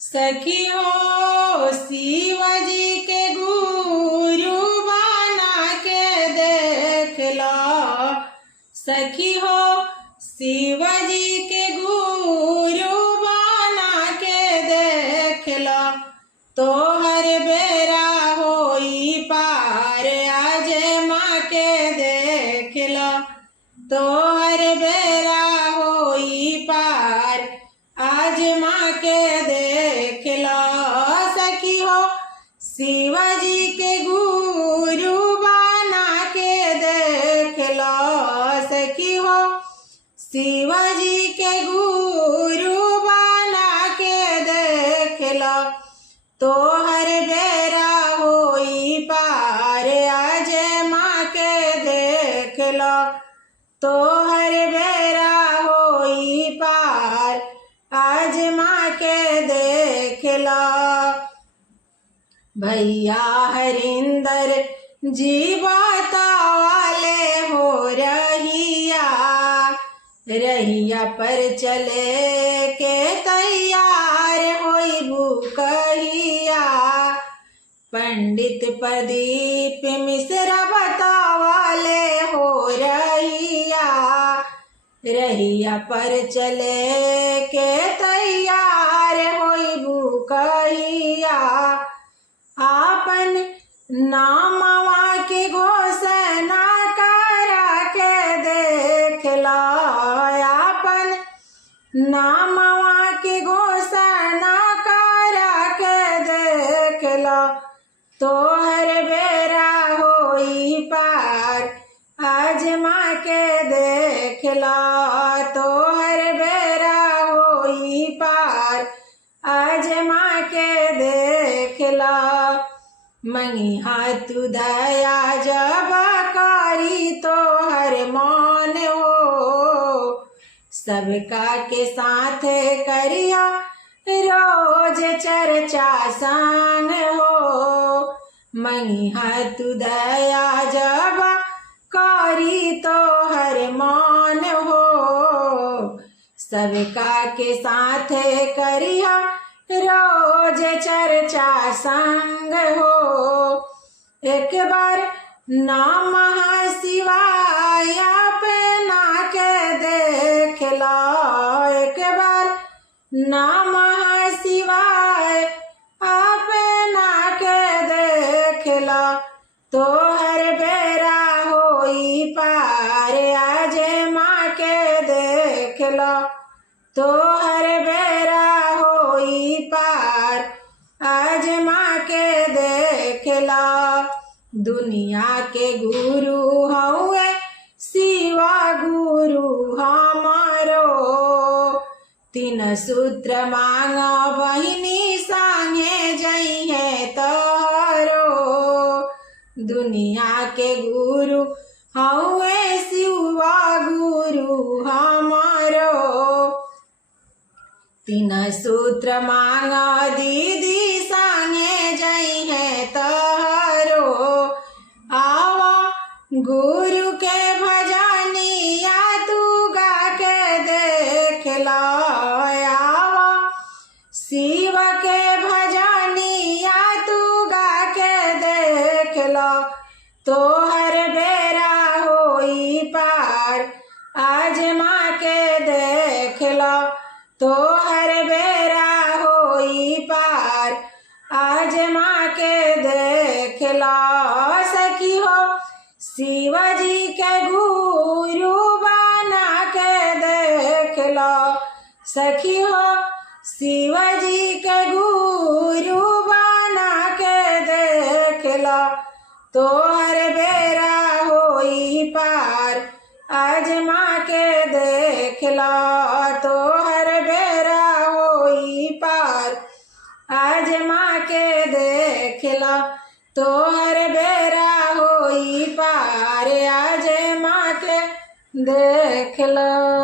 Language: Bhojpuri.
सखी हो शिव जी के गुरु बना के देख लो। सखी हो शिव जी के गुरु बना के देख लो। तो हर बेरा होई पार आज माँ के देख लो। तो हर बेरा होई पार आज माँ के देख लो। सखी हो शिव जी के गुरु बना के देख लो। सखी हो शिव जी के गुरु बना के देख लो। तो हर बेरा होई पार आज माँ के देख लो। तो हर बेरा होई पार आज माँ के देख लो। भैया हरिंदर जी बतावाले हो रहिया। रहिया पर चले के तैयार होई बुकहिया। पंडित प्रदीप मिश्रा बतावाले हो रहिया। रहिया पर चले के तैयार होई बुकहिया। आपन नामवा के घोषणा करा के देख लो। आपन नामवा के घोषणा करा के देख लो। तो हर बेरा होई पार आज माँ के देख लो। तो हर बेरा होई पार आज माँ के देख लो। मंगी हाथ दया जब करी तो हर मान हो। सबका के साथ करिया रोज चर्चा संग हो। मंगी हाथ दया जब करी तो हर मान हो। सबका के साथ करिया रोज चर्चा संग हो। एक बार नाम शिवाय अपना के देख लो। एक बार नाम शिवाय अपना के देख लो। तो हर बेरा होई पार आज माँ के देख लो। तो हर बेरा होई पार आज माँ के देख लो। दुनिया के गुरु हउए शिवा गुरु हमारो। तीन सूत्र मांगो बहिनी संगे जइहे तोहरो। दुनिया के गुरु हउए शिवा गुरु हमारो। तीन सूत्र मांगा दीदी संगे जइहे तोहरो। आवा गुरु के भजनिया तू गा के देख लो। आवा शिव के भजनिया तू गा के देख लो। तो हर बेरा होई पार आज माँ के देख लो। तो हर बेरा होई पार आज माँ के देख लो। सखी हो शिव जी के गुरु बना के देख लो। सखी हो शिव जी के गुरु बना के देख लो। तो हर बेरा होई पार आज माँ के देख लो। तो हर बेरा होई पार आज माँ के देख लो। तो हर बेरा होई पार आज माँ के देख लो।